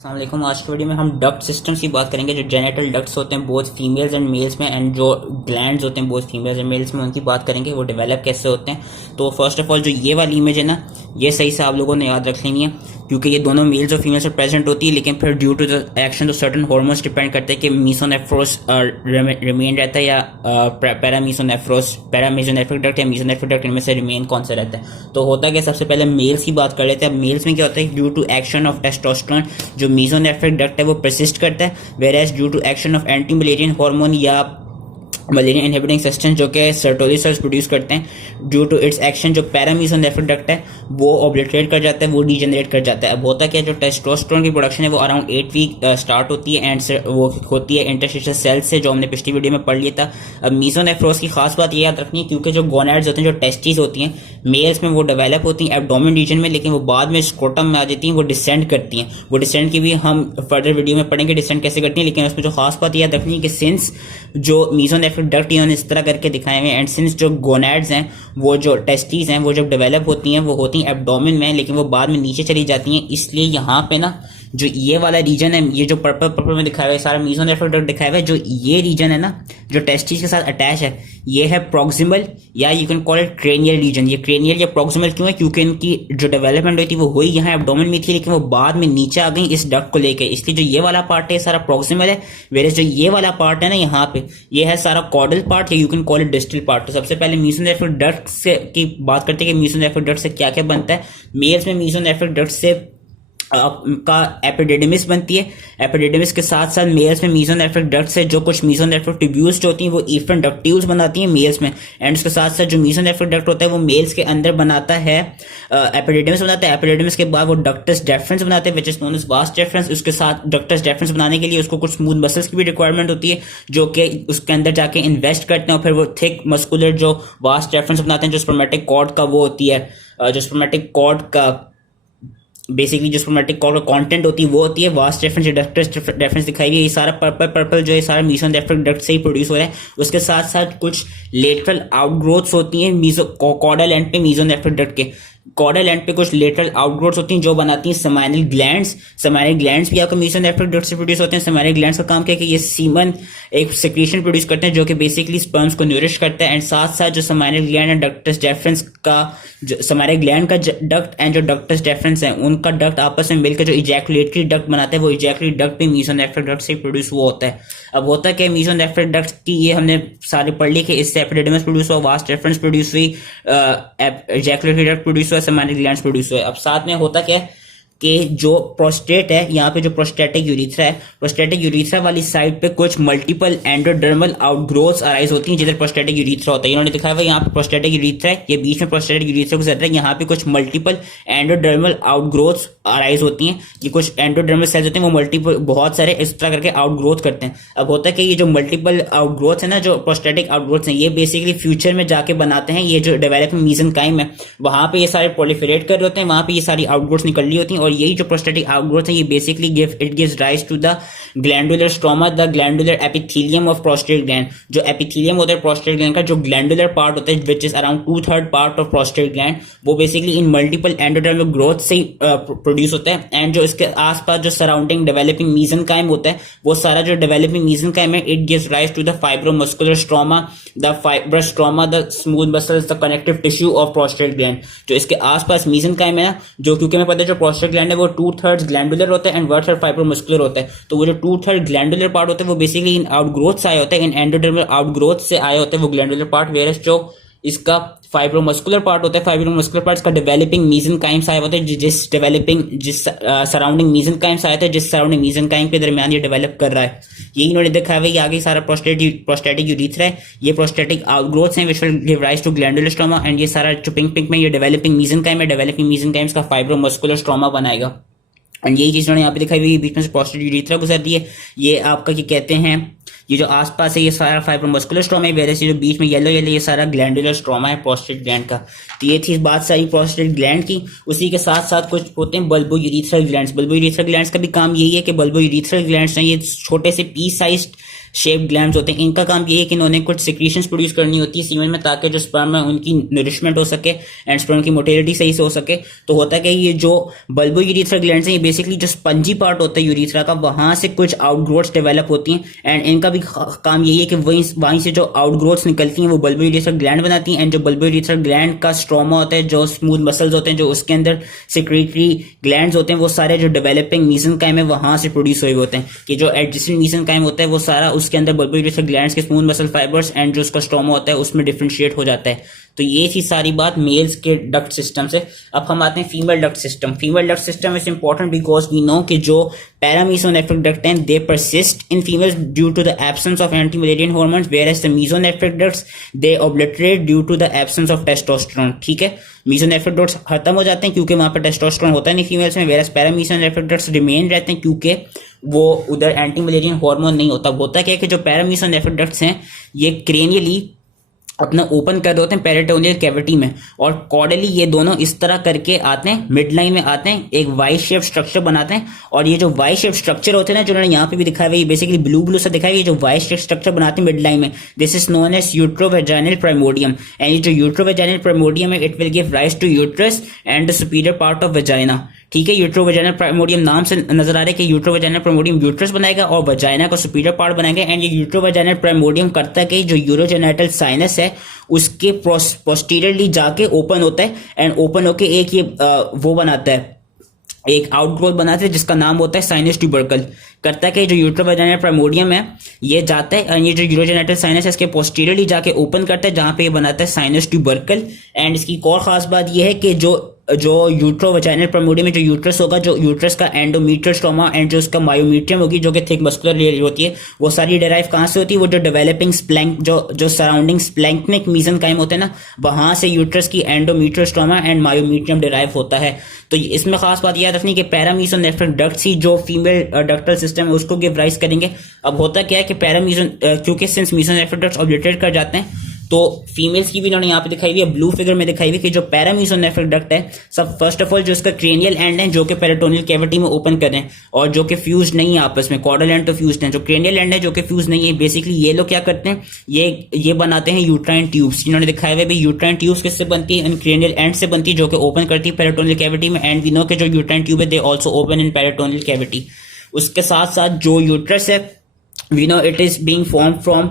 अस्सलाम। आज की वीडियो में हम डक्ट सिस्टम्स की बात करेंगे। जो जेनेटल डक्ट्स होते हैं बोथ फीमेल्स एंड मेल्स में, एंड जो ग्लैंड्स होते हैं बोथ फीमेल्स एंड मेल्स में, उनकी बात करेंगे वो डेवलप कैसे होते हैं। तो फर्स्ट ऑफ ऑल जो ये वाली इमेज है ना, ये सही से आप लोगों ने याद रख लेनी है, क्योंकि ये दोनों मेल्स और फीमेल्स में प्रेजेंट होती है। लेकिन फिर due to the action of certain hormones depend करते हैं कि मीसोनेफ्रोस रिमेन रहता है या पैरामीसोनेफ्रिक डक्ट या मीसोनेफ्रिक डक्ट, इनमें से रिमेन कौन सा रहता है। तो होता है सबसे पहले मेल्स की बात कर लेते हैं। मेल्स में क्या होता है, due to action of testosterone जो मीसोनेफ्रिक डक्ट है वो परसिस्ट करता है, whereas due to action of anti Mullerian hormone या मलेरिया इनहिबिटिंग सब्सटेंस जो कि सर्टोलिस सेल्स प्रोड्यूस करते हैं, ड्यू टू इट्स एक्शन जो पैरामीसोनेफ्रिक डक्ट है वो ऑब्लिटरेट कर जाता है, वो डीजेनरेट कर जाता है। अब होता क्या, जो टेस्टोस्टेरोन की प्रोडक्शन है वो अराउंड 8 वीक स्टार्ट होती है एंड वो होती है इंटरस्टिशियल सेल्स से, जो हमने पिछली वीडियो में पढ़ लिया था। अब मीसोनेफ्रोस की खास बात ये याद रखनी है, क्योंकि जो गोनैड्स होते हैं, जो टेस्टिस होती हैं मेल्स में, वो डेवलप होती हैं एब्डोमेन रीजन में, लेकिन वो बाद में स्क्रोटम में आ जाती हैं, वो डिसेंड करती हैं। वो डिसेंड की भी हम फर्दर वीडियो में पढ़ेंगे डिसेंड कैसे करती हैं। लेकिन उसमें जो खास बात याद रखनी है कि सिंस जो मीसोनेफ्रिक डक्ट इन्होंने इस तरह करके दिखाए हुए, एंड सिंस जो गोनैड्स हैं, वो जो टेस्टिस हैं, वो जब डेवलप होती हैं वो होती हैं एब्डोमेन में, लेकिन वो बाद में नीचे चली जाती हैं। इसलिए यहाँ पे ना जो ये वाला रीजन है, ये जो पर्पल पर्पल में दिखाया हुआ है, सारा मीसोनेफ्रिक डक्ट दिखाया हुआ है, जो ये रीजन है ना जो टेस्टिस के साथ अटैच है, ये है प्रॉक्सिमल या you can call it cranial region. ये क्रेनियल या प्रॉक्सिमल क्यों है, क्योंकि इनकी जो डेवलपमेंट हुई थी वो हुई यहाँ एब्डोमेन में थी, लेकिन वो बाद में नीचे आ गई इस डक्ट को लेके, इसलिए जो ये वाला पार्ट है सारा प्रॉक्सिमल है। वेयर जो ये वाला पार्ट है ना यहाँ पे, ये है सारा कॉडल पार्ट या you can call it distal part. तो सबसे पहले मीसोनेफ्रिक डक्ट से की बात करते हैं कि मीसोनेफ्रिक डक्ट से क्या क्या बनता है। मेल्स में मीसोनेफ्रिक डक्ट से का एपिडिडमिस बनती है। एपिडिडमिस के साथ साथ मेल्स में मीसोनेफ्रिक डक्ट से जो कुछ मीसोनेफ्रिक ट्यूब्यूल्स होती हैं वो इफेंट डक्ट्यूल्स बनाती हैं मेल्स में, एंड उसके साथ साथ जो मीसोनेफ्रिक डक्ट होता है वो मेल्स के अंदर बनाता है एपिडिडमिस बनाता है। एपिडिडमिस के बाद वो डक्टस डेफरेंस बनाते हैं which is known as vas deferens. उसके साथ डक्टस डेफरेंस बनाने के लिए उसको कुछ स्मूथ मसल्स की भी रिक्वायरमेंट होती है, जो कि उसके अंदर जाके इन्वेस्ट करते हैं, और फिर वो थिक मस्कुलर जो वास डेफरेंस बनाते हैं, जो स्पर्मेटिक कॉर्ड का वो होती है, जो स्पर्मेटिक कॉर्ड का बेसिकली जो स्पर्मेटिक कॉर्ड का कंटेंट होती है वो होती है वास्ट रेफरेंस। डक्टस रेफरेंस दिखाई है, ये सारा पर्पल पर्पल जो है सारा मीसोनेफ्रिक डक्ट से ही प्रोड्यूस हो रहा है। उसके साथ साथ कुछ लेटरल आउटग्रोथ्स होती हैं कॉर्डल एंड पे मीसोनेफ्रिक डक्ट के। कॉर्डल एंड पे कुछ लेटरल आउटग्रोथ्स होती हैं जो बनाती हैं सेमाइनल ग्लैंड्स। सेमाइनल ग्लैंड्स भी आपको मीसोनेफ्रिक डक्ट से प्रोड्यूस होते हैं। सेमाइनल ग्लैंड्स का काम क्या है कि ये सीमन एक सेक्रेशन प्रोड्यूस करते हैं जो कि बेसिकली स्पर्म्स को न्यूरिश करता है, एंड साथ साथ जो seminal gland and ductus deference का जो सेमाइनल ग्लैंड का डक्ट एंड जो डक्टस डेफरेंस है उनका डक्ट आपस में मिलकर जो इजैकुलेटरी डक्ट बनाता है, वो इजैकुलेटरी डक्ट भी मीसोनेफ्रिक डक्ट से प्रोड्यूस हुआ होता है। अब होता है कि मीसोनेफ्रिक डक्ट की ये हमने सारे पढ़ ली कि इससे एपिडिडमिस प्रोड्यूस हुआ, वास्ट रेफरेंस प्रोड्यूस हुई, इजैकुलेटरी डक्ट प्रोड्यूस हुआ, सेमाइनल ग्लैंड्स प्रोड्यूस हुए। अब साथ में होता क्या है कि जो प्रोस्टेट है, यहाँ पे जो प्रोस्टेटिक यूरिथ्रा है, प्रोस्टेटिक यूरिथ्रा वाली साइड पे कुछ मल्टीपल एंडोडर्मल आउटग्रोथ्स अराइज होती हैं जिधर प्रोस्टेटिक यूरिथ्रा होता है। इन्होंने दिखाया हुआ यहाँ पे प्रोस्टेटिक यूरिथ्रा है, ये बीच में प्रोस्टेटिक यूरिथ्रा गुजरता है, यहाँ पे कुछ मल्टीपल एंडोडर्मल आउटग्रोथ्स अराइज होती हैं। ये कुछ एंडोडर्मल सेल्स होते हैं वो मल्टीपल बहुत सारे इस तरह करके आउटग्रोथ करते हैं। अब होता है कि ये जो मल्टीपल आउटग्रोथ है ना, जो प्रोस्टेटिक आउटग्रोथ है, ये बेसिकली फ्यूचर में जाके बनाते हैं ये जो डेवलपिंग मीसेंकाइम है, वहां पे ये सारे प्रोलिफरेट कर रहे होते हैं, वहां पे ये सारी आउटग्रोथ निकल रही होती हैं। और यही जो प्रोस्टेटिक आउटग्रोथ है ये basically gives rise to the glandular stroma, the glandular epithelium of prostate gland. जो एपिथेलियम होता है प्रोस्टेट ग्लैंड का, जो ग्लैंडुलर पार्ट होता है which is around 2/3 part of prostate gland, वो basically in multiple endodermal growth से प्रोड्यूस होता है। एंड जो इसके आसपास जो सराउंडिंग डेवलपिंग मीसेंकाइम होता है, वो सारा जो डेवलपिंग मीसेंकाइम है, it gives rise to the fibromuscular stroma, the fibrous stroma, the smooth muscles, the connective tissue of prostate gland. जो इसके आसपास मीसेंकाइम है ना, जो क्योंकि हमें पता है जो प्रोस्टेट ग्लैंड है वो 2/3 ग्लैंडुलर होता है एंड 1/3 फाइब्रोमस्कुलर होता है। तो वो जो 2/3 ग्लैंडुलर पार्ट होता है वो बेसिकली इन आउटग्रोथ से आए होते हैं, इन एंडोडर्मल आउटग्रोथ से आए होते हैं वो ग्लैंडुलर पार्ट। वेयरस जो इसका फाइब्रोमस्कुलर पार्ट होता है, फाइब्रोमस्कुलर पार्ट का डेवलपिंग मीसेंकाइम्स आए होते हैं, जिस सराउंडिंग मीसेंकाइम्स आए थे, जिस सराउंडिंग मीसेंकाइम के दरमियान ये डेवलप कर रहा है। यही इन्होंने देखा है, ये आगे सारा प्रोस्टेटिक यूरिथ्रा है, ये प्रोस्टेटिक आउटग्रोथ्स हैं which will give rise to glandular stroma, and ये सारा जो पिंक पिंक में ये डेवलपिंग मीसेंकाइम है, डेवलपिंग मीसेंकाइम्स का फाइब्रोमस्कुलर स्ट्रोमा बनाएगा। एंड यही चीज उन्होंने यहाँ पे दिखाई हुई, बीच में से प्रोस्टेट यूरिथ्रा गुजर दी है। ये आपका क्या कहते हैं, ये जो आसपास है ये सारा फाइब्रोमस्कुलर स्ट्रोमा है, वेरस ये जो बीच में येलो येलो ये सारा ग्लैंडुलर स्ट्रोमा है प्रोस्टेट ग्लैंड का। तो ये थी बात सारी प्रोस्टेट ग्लैंड की। उसी के साथ साथ कुछ होते हैं bulbo urethral glands. Bulbo urethral glands का भी काम यही है कि बल्बो यूरिथ्रल ग्लैंड्स हैं, ये छोटे से पी साइज शेप ग्लैंड्स होते हैं, इनका काम ये है कि इन्होंने कुछ सिक्रीशंस प्रोड्यूस करनी होती है सीमेन में, ताकि जो स्पर्म है उनकी नरिशमेंट हो सके एंड स्पर्म की मोटिलिटी सही से हो सके। तो होता क्या, ये जो बल्बो यूरिथ्रा ग्लैंड्स हैं, ये बेसिकली जो स्पंजी पार्ट होता है यूरिथ्रा का, वहां से कुछ आउटग्रोथ्स डेवलप होती हैं एंड इनका भी काम यही है कि वहीं से जो आउटग्रोथ्स निकलती हैं वो बल्बो यूरिथ्रा ग्लैंड बनाती हैं। एंड जो बल्बो यूरिथ्रा ग्लैंड का स्ट्रोमा होता है, जो स्मूथ मसल्स होते हैं, जो उसके अंदर सिक्रेटरी ग्लैंड्स होते हैं, वो सारे जो डेवलपिंग मीसेंकाइम है वहां से प्रोड्यूस हुए होते हैं। कि जो एडजेसेंट मीसेंकाइम होता है वो सारा उसके अंदर बल्बो यूरिथ्रा ग्लैंड्स के स्मूथ मसल फाइबर्स एंड जो उसका स्ट्रोमा होता है उसमें डिफरेंशिएट हो जाता है। तो ये थी सारी बात मेल्स के डक्ट सिस्टम से। अब हम आते हैं female duct system. Female duct system is important because we know कि जो पैरामीसोनेफ्रिक डक्ट हैं they persist in females due to the absence of anti mullerian hormones, whereas the mesonephric ducts they obliterate due to the absence of testosterone. ठीक है, मीसोनेफ्रिक ducts खत्म हो जाते हैं क्योंकि वहां पर टेस्टोस्टेरोन होता नहीं फीमेल्स में, वेयरएज पैरामीसोनेफ्रिक डक्ट्स रिमेन रहते हैं क्योंकि वो उधर एंटी मलेरियन हार्मोन नहीं होता। होता क्या है कि जो पैरामीसोनेफ्रिक डक्ट्स हैं ये क्रेनियली अपना ओपन कर रहे होते हैं पेरिटोनियल कैविटी में, और कॉर्डली ये दोनों इस तरह करके आते हैं, मिड लाइन में आते हैं, एक वाई शेप स्ट्रक्चर बनाते हैं। और ये जो वाई शेप स्ट्रक्चर होते हैं ना, जो उन्होंने यहाँ पे भी दिखाया हुआ है, बेसिकली ब्लू ब्लू से दिखाया हुआ है, जो वाई शेप स्ट्रक्चर बनाते हैं मिड लाइन में, this is known as uterovaginal primordium. And ये जो यूट्रोवेजाइनल प्राइमोडियम है it will give rise to uterus and the superior part of vagina. ठीक है, यूट्रोवेजाइनल प्राइमोडियम नाम से नजर आ रहा है कि यूट्रोवेजाइनल प्राइमोडियम यूट्रस बनाएगा और वेजाइना का सुपीरियर पार्ट बनाएगा। एंड ये यूट्रोवेजाइनल प्राइमोडियम करता है कि जो यूरोजेनिटल साइनस है उसके पोस्टीरियरली जाके ओपन होता है एंड ओपन होके एक ये वो बनाता है, एक आउटग्रोथ बनाते हैं जिसका नाम होता है साइनस ट्यूबरकल। करता है कि जो यूट्रोवेजाइनल प्राइमोडियम है ये जाता है और ये जो यूरोजेनिटल साइनस है इसके पोस्टीरियरली जाके ओपन करता है जहां पे ये बनाता है साइनस ट्यूबरकल। एंड इसकी एक और खास बात ये है कि जो यूट्रोवेजाइनल प्राइमोडियम में जो यूट्रस होगा, जो यूट्रस का एंडोमीट्रियल स्ट्रोमा एंड जो उसका मायोमीट्रियम होगी जो कि थिक मस्कुलर लेयर होती है, वो सारी डिराइव कहां से होती है, वो जो डेवलपिंग स्प्लैंक जो सराउंडिंग स्प्लैंकनिक मीसेंकाइम होते हैं ना, वहां से यूट्रस की endometrial stroma and myometrium derive होता है। तो इसमें खास बात याद रखनी कि पैरामीसोनेफ्रिक डक्ट्स ही जो फीमेल डक्टल सिस्टम है उसको गिव राइज करेंगे। अब होता क्या है कि क्योंकि सिंस मीसोनेफ्रिक डक्ट्स ऑब्लिटरेट कर जाते हैं तो फीमेल्स की भी इन्होंने यहाँ पे दिखाई हुई है ब्लू फिगर में दिखाई हुई कि जो पैरामीसोनेफ्रिक डक्ट है सब फर्स्ट ऑफ ऑल जो उसका क्रेनियल एंड है जो कि पेरिटोनियल कैविटी में ओपन कर रहे हैं और जो कि फ्यूज नहीं है आपस में, कॉर्डल एंड तो फ्यूज है, जो क्रेनियल एंड है जो कि फ्यूज नहीं है। बेसिकली ये लोग क्या करते हैं, ये बनाते हैं यूट्राइन ट्यूब्स। इन्होंने दिखाया हुआ है यूट्राइन ट्यूब्स किससे बनती है, क्रेनियल एंड से बनती है जो कि ओपन करती है पेरिटोनियल कैविटी में। एंड वी नो कि जो यूट्राइन ट्यूब है they also open in peritoneal cavity. उसके साथ साथ जो यूट्रस है we know it is being formed from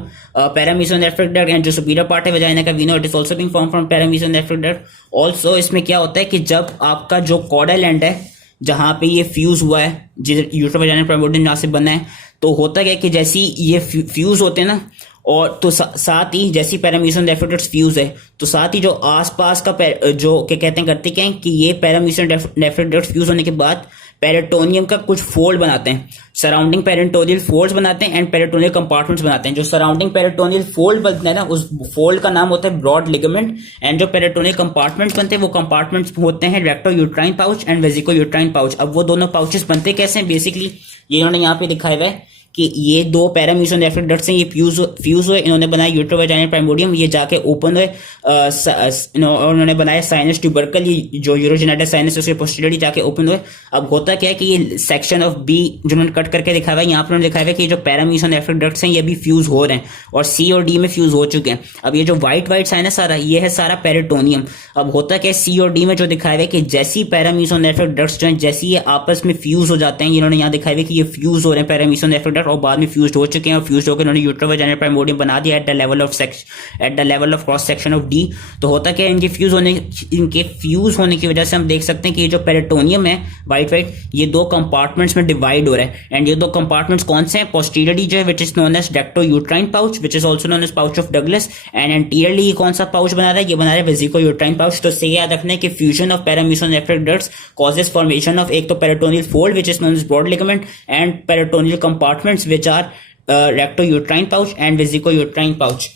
paramesonephric duct and जो superior part है vagina का we know it is also being formed from paramesonephric duct। also इसमें क्या होता है कि जब आपका जो caudal end है जहां पे ये फ्यूज हुआ है, यूट्रोवेजाइनल प्राइमोडियम जहां से बना है, तो होता क्या है कि जैसी ये फ्यूज होते हैं ना, और तो साथ ही जैसी पैरामीसोनेफ्रिक डक्ट्स फ्यूज है तो साथ ही जो आसपास का जो क्या कहते हैं करते क्या है कि ये पैरामीसोनेफ्रिक डक्ट्स फ्यूज होने के बाद पेरिटोनियम का कुछ फोल्ड बनाते हैं, सराउंडिंग पेरिटोनियल फोल्ड्स बनाते हैं एंड पेरिटोनियल कंपार्टमेंट्स बनाते हैं। जो सराउंडिंग पेरिटोनियल फोल्ड बनता है ना, उस फोल्ड का नाम होता है ब्रॉड लिगामेंट। एंड जो पेरिटोनियल कंपार्टमेंट्स बनते हैं वो कंपार्टमेंट्स होते हैं recto uterine pouch and vesico uterine pouch. अब वो दोनों पाउचेस बनते कैसे हैं, बेसिकली ये इन्होंने यहाँ पे दिखाया हुआ है कि ये दो पैरामीसोनेफ्रिक डक्ट्स हैं, ये फ्यूज हुए, इन्होंने बनाया यूट्रोवेजाइनल प्राइमोडियम, ये जाके ओपन हुए और उन्होंने बनाया साइनस ट्यूबरकल, ये जो यूरोजेनिटल साइनस है उसके पोस्टीरियरली जाके ओपन हुए। अब होता क्या है कि ये सेक्शन ऑफ बी जो उन्होंने कट करके दिखाया हुआ है, यहाँ पर उन्होंने दिखाया हुआ है कि जो पैरामीसोनेफ्रिक डक्ट्स हैं ये भी फ्यूज हो रहे हैं और सी और डी में फ्यूज हो चुके हैं। अब ये जो व्हाइट साइनस आ रहा है ये है सारा पेरिटोनियम। अब होता क्या है सी और डी में जो दिखाया हुआ है कि जैसी पैरामीसोनेफ्रिक डक्ट्स जो है जैसी ये आपस में फ्यूज हो जाते हैं, इन्होंने यहाँ दिखाया हुआ है कि ये फ्यूज हो रहे हैं पैरामीसोनेफ्रिक डक्ट और बाद में फ्यूज हो चुके हैं और फ्यूज होकर उन्होंने यूट्रोवेजाइनल प्राइमोडियम बना दिया at the level of cross section of D. तो होता क्या है इनके फ्यूज होने की वजह से हम देख सकते हैं कि ये जो पेरिटोनियम है वाइट ये दो कंपार्टमेंट्स में डिवाइड हो रहा है। एंड ये दो कंपार्टमेंट्स कौन से हैं, पोस्टीरियरली जो है which is known as recto uterine pouch which is also known as pouch of Douglas. And anteriorly ये कौन सा पाउच बना रहा है, ये बना रहा है वेजिको यूट्राइन पाउच। तो से याद रखना है कि fusion of paramesonephric ducts causes formation of एक तो peritoneal fold which is known as broad ligament and peritoneal compartments which are recto uterine pouch and vesico uterine pouch.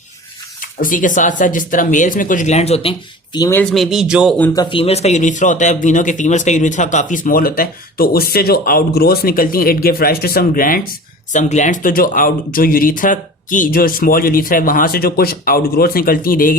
उसी के साथ साथ जिस तरह मेल्स में कुछ ग्लैंड्स होते हैं, फीमेल्स में भी जो उनका फीमेल्स का यूरिथ्रा होता है, वीनो के फीमेल्स का यूरिथ्रा काफी स्मॉल होता है, तो उससे जो आउटग्रोथ निकलती है it give rise to some glands. तो जो यूरिथ्रा की जो स्मॉल यूरिथ्रा है वहां से जो कुछ आउटग्रोथ निकलती है they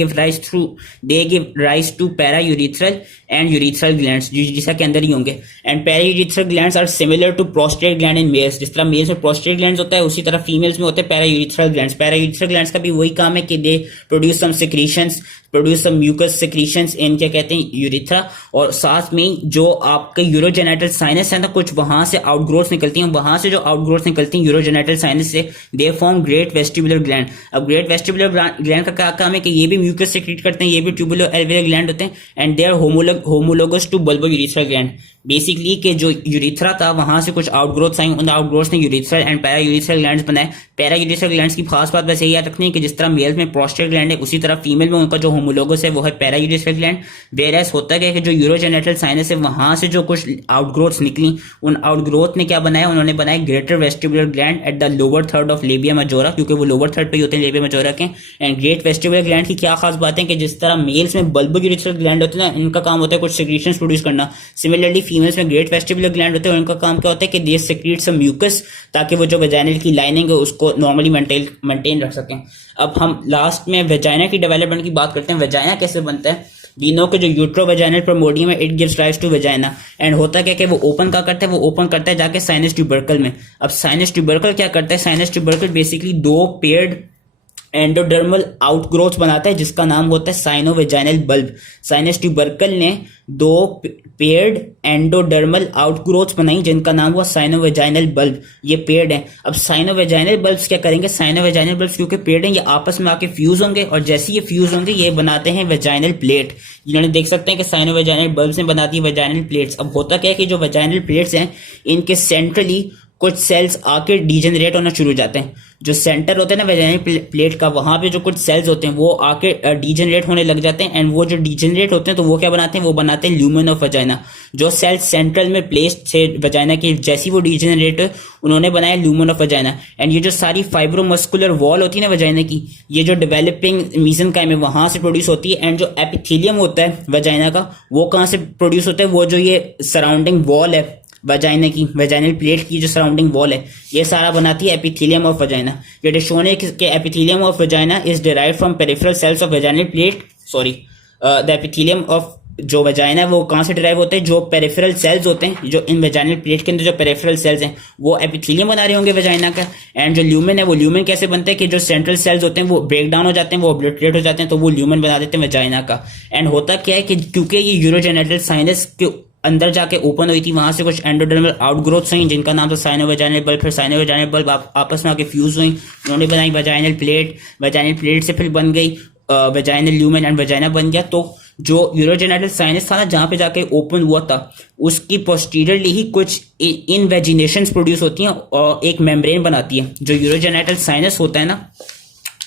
give rise to para urethral and urethral glands जो यूरिथ्रा के अंदर ही होंगे। And paraurethral glands are similar to prostate gland in males. जिस तरह मेल्स में प्रोस्टेट ग्लैंड्स होता है उसी तरह फीमेल्स में होते हैं पैरायूरिथ्रल ग्लैंड्स। पैरायूरिथ्रल ग्लैंड्स का भी वही काम है कि they produce some secretions, produce some mucus secretions in क्या कहते हैं यूरिथ्रा। और साथ में जो आपके यूरोजेनेटल साइनस है ना, कुछ वहां से आउटग्रोथ निकलती हैं, वहां से जो आउटग्रोथ निकलती हैं यूरोजेनेटल साइनस से, they form great vestibular gland. अब ग्रेट वेस्टिबुलर ग्लैंड का क्या काम है कि ये भी म्यूकस सिक्रीट करते हैं, ये भी ट्यूबुलो एल्वेयर ग्लैंड होते हैं। And they are homologous to bulbo urethral gland. Basically कि जो यूरिथ्रा था वहां से कुछ आउटग्रोथ आई, उन आउटग्रोथ ने यूरिथ्रल एंड पैरायूरिथ्रल ग्लैंड्स बनाए। पैरायूरिथ्रल ग्लैंड्स की खास बात वैसे याद रखनी है कि जिस तरह मेल में प्रोस्टेट ग्लैंड है उसी तरह फीमेल में उनका जो होमोलोगस है वो है पैरायूरिथ्रल ग्लैंड। वेयरएज होता है कि जो यूरोजेनेटल साइनस है वहां से जो कुछ आउटग्रोथ्स निकली, उन आउटग्रोथ ने क्या बनाया, उन्होंने बनाया greater vestibular gland at the lower third of labia majora, क्योंकि वो लोअर थर्ड पे ही होते हैं लेबिया मेजोरा के। एंड ग्रेट वेस्टिबुलर ग्लैंड की क्या खास बात है कि जिस तरह मेल्स में बल्बो यूरिथ्रल ग्लैंड होते हैं ना, इनका काम होता है कुछ सिक्रीशंस प्रोड्यूस करना। सिमिलरली फीमेल्स में ग्रेट वेस्टिबुलर ग्लैंड होते हैं, उनका काम क्या होता है कि दे सेक्रीट सम म्यूकस, ताकि वो जो वेजाइनल की लाइनिंग है उसको नॉर्मली मेंटेन रख सकें। अब हम लास्ट में वेजाइना की डेवलपमेंट की बात करते हैं। वेजाइना कैसे बनता है? वीनो के जो यूट्रो वेजाइनल प्रमोडियम है, it gives rise to vagina. And होता क्या कि वो ओपन क्या करता है, वो ओपन करता है जाके साइनस ट्यूबरकल में। अब साइनस ट्यूबरकल क्या करता है? साइनस ट्यूबरकल बेसिकली दो पेयर्ड एंडोडर्मल आउटग्रोथ बनाता है जिसका नाम होता है साइनोवेजाइनल बल्ब। साइनस ट्यूबरकल ने दो पेयर्ड एंडोडर्मल आउटग्रोथ बनाई जिनका नाम हुआ साइनोवेजाइनल बल्ब। ये पेयर्ड है। अब साइनोवेजाइनल बल्ब्स क्या करेंगे? साइनोवेजाइनल बल्ब्स क्योंकि पेयर्ड हैं, ये आपस में आके फ्यूज होंगे और जैसे ये फ्यूज होंगे ये बनाते हैं वेजाइनल प्लेट। जिन्होंने देख सकते हैं कि साइनोवेजाइनल बल्ब्स ने बनाती है वेजाइनल प्लेट्स। अब होता क्या है कि जो वेजाइनल प्लेट्स हैं इनके सेंट्रली कुछ सेल्स आके डीजेनरेट होना शुरू हो जाते हैं। जो सेंटर होता है ना वेजाइनल प्लेट का, वहां पे जो कुछ सेल्स होते हैं वो आके डीजेनरेट होने लग जाते हैं। एंड वो जो डीजेनरेट होते हैं तो वो क्या बनाते हैं? वो बनाते हैं ल्यूमेन ऑफ वजाइना। जो सेल्स सेंट्रल में प्लेस्ड थे वजाइना की, जैसी वो डीजेनरेट हुए उन्होंने बनाया ल्यूमेन ऑफ वजाइना। एंड ये जो सारी फाइब्रोमस्कुलर वॉल होती है ना वजाइना की, ये जो डेवलपिंग मीसेनकाइम है वहां से प्रोड्यूस होती है। एंड जो एपिथेलियम होता है वजाइना का, वो कहां से प्रोड्यूस होता है? वो जो ये सराउंडिंग वॉल है वजाइना की, वेजाइनल प्लेट की जो सराउंडिंग वॉल है, ये सारा बनाती है epithelium of vagina. It is shown कि epithelium of vagina is derived from peripheral cells of vaginal plate. Sorry, the epithelium of जो वजाइना है वो कहां से डिराइव होते हैं? जो पेरिफेरल सेल्स होते हैं, जो इन वेजाइनल प्लेट के अंदर जो पेरिफेरल सेल्स हैं वो एपिथेलियम बना रहे होंगे वजाइना का। एंड जो ल्यूमेन है वो ल्यूमेन कैसे बनते हैं कि जो सेंट्रल सेल्स होते हैं वो ब्रेक डाउन हो जाते हैं, वो ऑब्लिटरेट हो जाते हैं, तो वो ल्यूमेन बना देते हैं वजाइना का। एंड होता क्या है कि क्योंकि ये यूरोजेनेटल साइनस के अंदर जाके ओपन हुई थी, वहां से कुछ एंडोडर्मल आउटग्रोथ्स हुई जिनका नाम था साइनोवेजाइनल बल्ब। फिर साइनोवेजाइनल बल्ब आपस में आके फ्यूज हुई, उन्होंने बनाई वेजाइनल प्लेट। वेजाइनल प्लेट से फिर बन गई वेजाइनल ल्यूमेन एंड वेजाइना बन गया। तो जो यूरोजेनेटल साइनस था ना जहां पे जाके ओपन हुआ था, उसकी पोस्टीरियरली ही कुछ इनवेजिनेशंस प्रोड्यूस होती हैं और एक मेम्ब्रेन बनाती है। जो यूरोजेनेटल साइनस होता है ना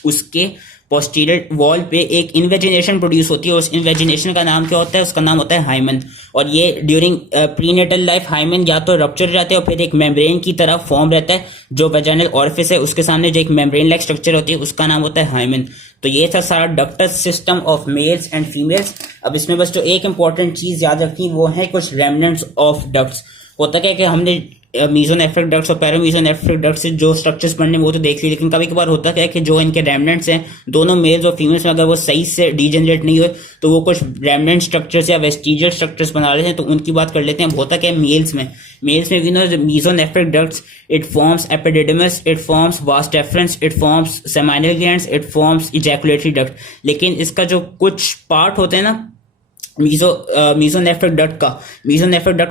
उसके पोस्टीरियर वॉल पे एक इन्वेजिनेशन प्रोड्यूस होती है। उस इन्वेजिनेशन का नाम क्या होता है? उसका नाम होता है हाइमन। और ये ड्यूरिंग प्रीनेटल लाइफ हाइमन या तो रप्चर हो जाते हैं और फिर एक मेम्ब्रेन की तरह फॉर्म रहता है। जो वेजाइनल ऑरिफिस है उसके सामने जो एक मेम्ब्रेन लाइक स्ट्रक्चर होती है उसका नाम होता है हाइमन। तो ये था सारा ductus system of males and females. अब इसमें बस जो एक इंपॉर्टेंट चीज याद रखनी वो है कुछ रेमनेंट्स ऑफ डक्ट्स। होता क्या है कि हमने मीजोनेफ्रिक डक्ट्स और पैरामीजोनेफ्रिक डक्ट्स से जो स्ट्रक्चर्स पढ़ने वो तो देख ली, लेकिन कभी कभार होता क्या है कि जो इनके रेमनेंट्स हैं दोनों मेल्स और फीमेल्स में अगर वो सही से डीजेनरेट नहीं हुए तो वो कुछ रेमनेंट स्ट्रक्चर्स या वेस्टिजियल स्ट्रक्चर्स बना लेते हैं। तो उनकी बात कर लेते हैं। अब होता क्या है मेल्स में we know mesonephric ducts, it forms epididymis, it forms vas deferens, it forms seminal glands, it forms ejaculatory duct. लेकिन इसका जो कुछ पार्ट होते हैं ना मीजोनेफ्रिक डक्ट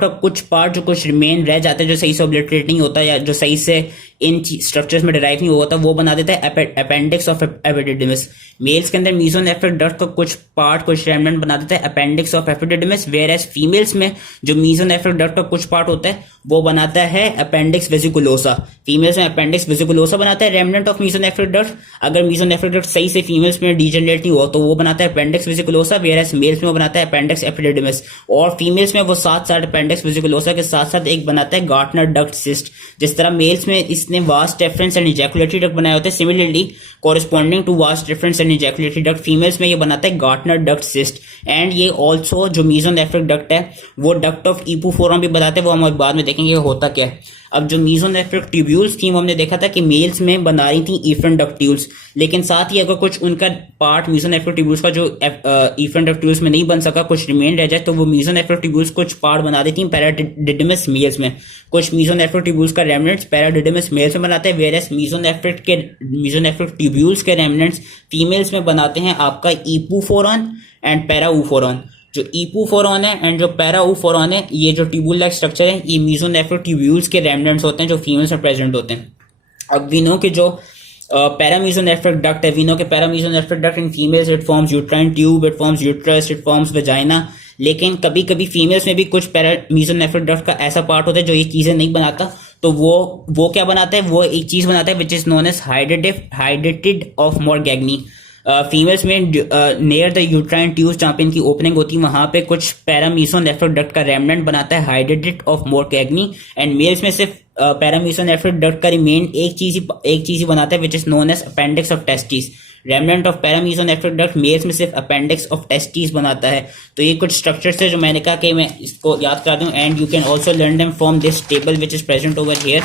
का कुछ पार्ट जो कुछ रिमेन रह जाते हैं, जो सही से ऑब्लिटरेट नहीं होता या जो सही से इन स्ट्रक्चर्स में डिराइव नहीं होता, वो बना देता है अपेंडिक्स ऑफ एपिडिडमिस। मेल्स के अंदर मीजोनेफ्रिक डक्ट का कुछ पार्ट कुछ रेमनेंट बना देता है appendix of epididymis. Whereas females में जो मीजोनेफ्रिक डक्ट का कुछ पार्ट होता है वो बनाता है अपेंडिक्स वेसिकुलोसा। फीमेल्स में अपेंडिक्स वेसिकुलोसा बनाता है रेमनेंट ऑफ मीजोनेफ्रिक डक्ट। अगर मीजोनेफ्रिक डक्ट सही से फीमेल्स में डीजेनरेट नहीं हुआ तो वो बनाता है अपेंडिक्स वेसिकुलोसा। वेयर एज मेल्स में वो बनाता है अपेंडिक्स एपिडिडमिस। और फीमेल्स में वो साथ साथ अपेंडिक्स वेसिकुलोसा के साथ साथ एक बनाता है गार्टनर डक्ट सिस्ट। जिस तरह मेल्स में इसने vas deferens and ejaculatory duct बनाए होते हैं, similarly corresponding to vas deferens and ejaculatory duct females में ये बनाता है गार्टनर डक्ट सिस्ट। एंड ये ऑल्सो जो मीजोनेफ्रिक डक्ट है वो डक्ट ऑफ ईपोफोरम भी बताते हैं, वो हम बाद में देखेंगे होता क्या है। अब जो मीजोनेफ्रिक ट्यूब्यूल्स थी वो हमने देखा था कि मेल्स में बना रही थी इफेरेंट डक्ट्यूल्स, लेकिन साथ ही अगर कुछ उनका पार्ट मीजोनेफ्रिक ट्यूब्यूल्स का जो इफेरेंट डक्ट्यूल्स में नहीं बन सका, कुछ रिमेन रह जाए, तो वो मीजोनेफ्रिक ट्यूब्यूल्स कुछ पार्ट बना देती हैं पैराडिडमस मेल्स में। कुछ मीजोनेफ्रिक ट्यूब्यूल्स का रेमनेंट्स पैराडिडमस मेल्स में बनाते हैं, वेरस मीजोनेफ्रिक ट्यूब्यूल्स के रेमनेंट्स फीमेल्स में बनाते हैं आपका ईपोफोरॉन एंड पैराऊफोरॉन। जो ईपोफोरॉन है एंड जो पैराऊफोरॉन है, ये जो ट्यूबुल लाइक स्ट्रक्चर है, ये मीजोनेफ्रिक ट्यूब्यूल्स के रेमनेंट्स होते हैं जो फीमेल्स में प्रेजेंट होते हैं। अब वी नो कि जो पैरामीजोनेफ्रिक डक्ट है, वी नो कि paramesonephric duct in females it forms uterine tube, it forms uterus, it forms vagina, लेकिन कभी कभी फीमेल्स में भी कुछ पैरामीजोनेफ्रिक डक्ट का ऐसा पार्ट होता है जो ये चीजें नहीं बनाता, तो वो क्या बनाता है, वो एक चीज बनाता है which is known as hydatid of Morgagni. Females में नियर द यूट्राइन ट्यूब्स जहाँ पे इनकी ओपनिंग होती है वहां पे कुछ पैरामीजोनेफ्रिक डक्ट का रेमनेंट बनाता है हाइडेटेड ऑफ मॉर्गैग्नी, एंड मेल्स में सिर्फ पैरामीजोनेफ्रिक डक्ट का रिमेन एक चीज ही बनाता है which is known as appendix of testis. Remnant of paramesonephric duct males में सिर्फ अपेंडिक्स ऑफ टेस्टिस बनाता है। तो ये कुछ स्ट्रक्चर्स है जो मैंने कहा कि मैं इसको याद करा दूं, and you can also learn them from this table which is present over here.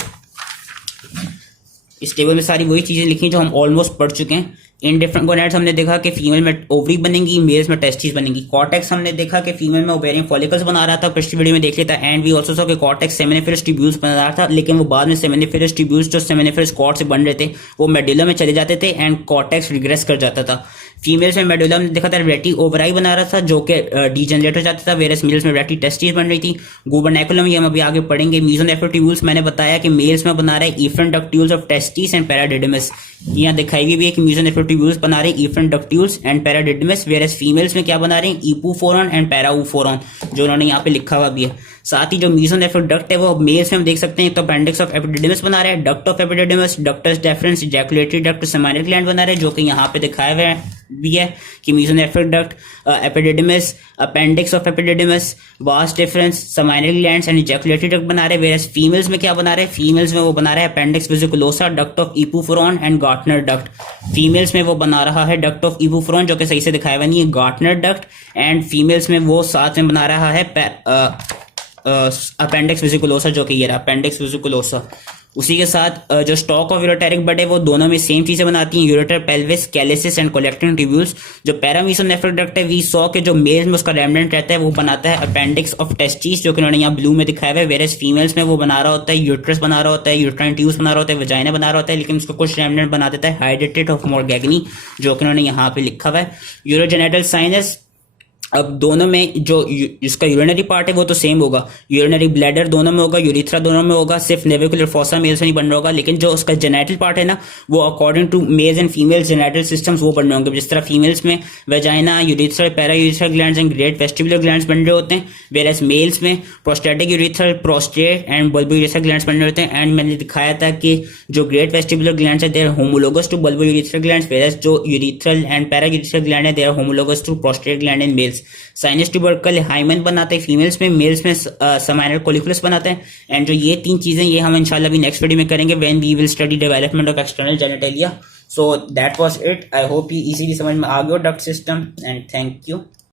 इस टेबल में सारी वही चीजें लिखी जो हम ऑलमोस्ट पढ़ चुके हैं। इन डिफरेंट गोनैड्स हमने देखा कि फीमेल में ओवरी बनेंगी, मेल्स में टेस्टिस बनेंगी। कॉर्टेक्स हमने देखा कि फीमेल में ओवेरियन फॉलिकल्स बना रहा था, पिछली वीडियो में देख लिया था, एंड वी ऑल्सो सॉ कि कॉर्टेक्स सेमिनिफेरस ट्यूब्यूल्स बना रहा था, लेकिन वो बाद में सेमिनिफेरस ट्यूब्यूल्स जो सेमिनिफेरस कॉर्ड से बन रहे थे वो मेडुला में चले जाते थे एंड कॉर्टेक्स रिग्रेस कर जाता था। फीमेल्स में मेडुला में देखा था रेटी ओवराई बना रहा था जो कि डीजेनरेट हो जाता था, वेरस मेल्स में रेटी टेस्टिस बन रही थी। गुबरनैकुलम ये हम अभी आगे पढ़ेंगे। मीजोनेफ्रिक ट्यूब्यूल्स मैंने बताया कि मेल्स में बना रहा है efferent ductules of testis and पैराडिडमस। यहाँ दिखाई हुई भी है कि मीजोनेफ्रिक ट्यूब्यूल्स बना रहे हैं efferent ductules and पैराडिडमस, virus females में क्या बना रहे हैं ईपोफोरॉन एंड पैराऊफोरॉन, जो उन्होंने यहाँ पे लिखा हुआ भी है। साथ ही जो मीजोनेफ्रिक डक्ट है वो मेल्स में हम देख सकते हैं, तो अपेंडिक्स ऑफ एपिडिडिमस बना रहा है, duct of epididymis, ductus deference, ejaculatory duct, seminal gland बना रहे हैं, जो कि यहाँ पे दिखाया हुआ भी है कि mesonephric duct, epididymis, appendix of epididymis, vas deferens, seminal glands and ejaculatory duct बना रहे हैं। वेरस फीमेल्स में क्या बना रहे हैं, फीमेल्स में वो बना रहा है appendix vesiculosa, duct of epoophoron and Gartner duct. Females में वो बना रहा है डक्ट ऑफ ईपोफोरॉन जो कि सही से दिखाया हुआ नहीं है, गार्टनर डक्ट, एंड फीमेल्स में वो साथ में बना रहा है अपेंडिक्स वेसिकुलोसा, जो कि ये रहा अपेंडिक्स वेसिकुलोसा। उसी के साथ जो स्टॉक ऑफ यूरोटेरिक बड है वो दोनों में सेम चीजें बनाती हैं, यूरोटर, पेल्विस, कैलिसिस एंड कलेक्टिंग ट्यूब्यूल्स। जो पैरामीजोनेफ्रिक डक्ट है वी सॉ के जो मेल्स में उसका रेमनेंट रहता है वो बनाता है अपेंडिक्स ऑफ टेस्टिस, जो कि उन्होंने यहाँ ब्लू में दिखाया हुआ है, वेरस फीमेल्स में वो बना रहा होता है यूट्रस बना रहा होता है, यूट्राइन ट्यूब्स बना रहा होता है, वजाइना बना रहा होता है, लेकिन उसका कुछ रेमनेंट बना देता है हाइडेटेड ऑफ मॉर्गैग्नी, जो कि उन्होंने यहाँ पे लिखा हुआ है। यूरोजेनेटल साइनस, अब दोनों में जो इसका यूरिनरी पार्ट है वो तो सेम होगा, यूरिनरी ब्लैडर दोनों में होगा, यूरिथ्रा दोनों में होगा, सिर्फ नेविकुलर फॉसा मेल से नहीं बन रहा होगा, लेकिन जो उसका जेनेटल पार्ट है ना वो according to males and females genital systems वो बन रहे होंगे। जिस तरह फीमेल्स में vagina, urethra, para urethra glands and great vestibular glands बन रहे होते हैं, वेरस मेल्स में prostatic urethra, prostate and bulbo urethra glands बन रहे होते हैं। एंड मैंने दिखाया था कि जो ग्रेट वेस्टिबुलर ग्लैंड्स है they are homologous to bulbo urethra glands, whereas जो urethral and para urethra gland है they are homologous to prostate gland in males. Sinus tubercle hymen बनाते हैं फीमेल्स में, मेल्स में सेमाइनल कोलिकुलस बनाते हैं। And जो ये तीन चीजें ये हम इंशाल्लाह भी नेक्स्ट वीडियो में करेंगे when we will study development of external genitalia. So that was it. I hope ये इजीली समझ में आ गया duct system, and thank you.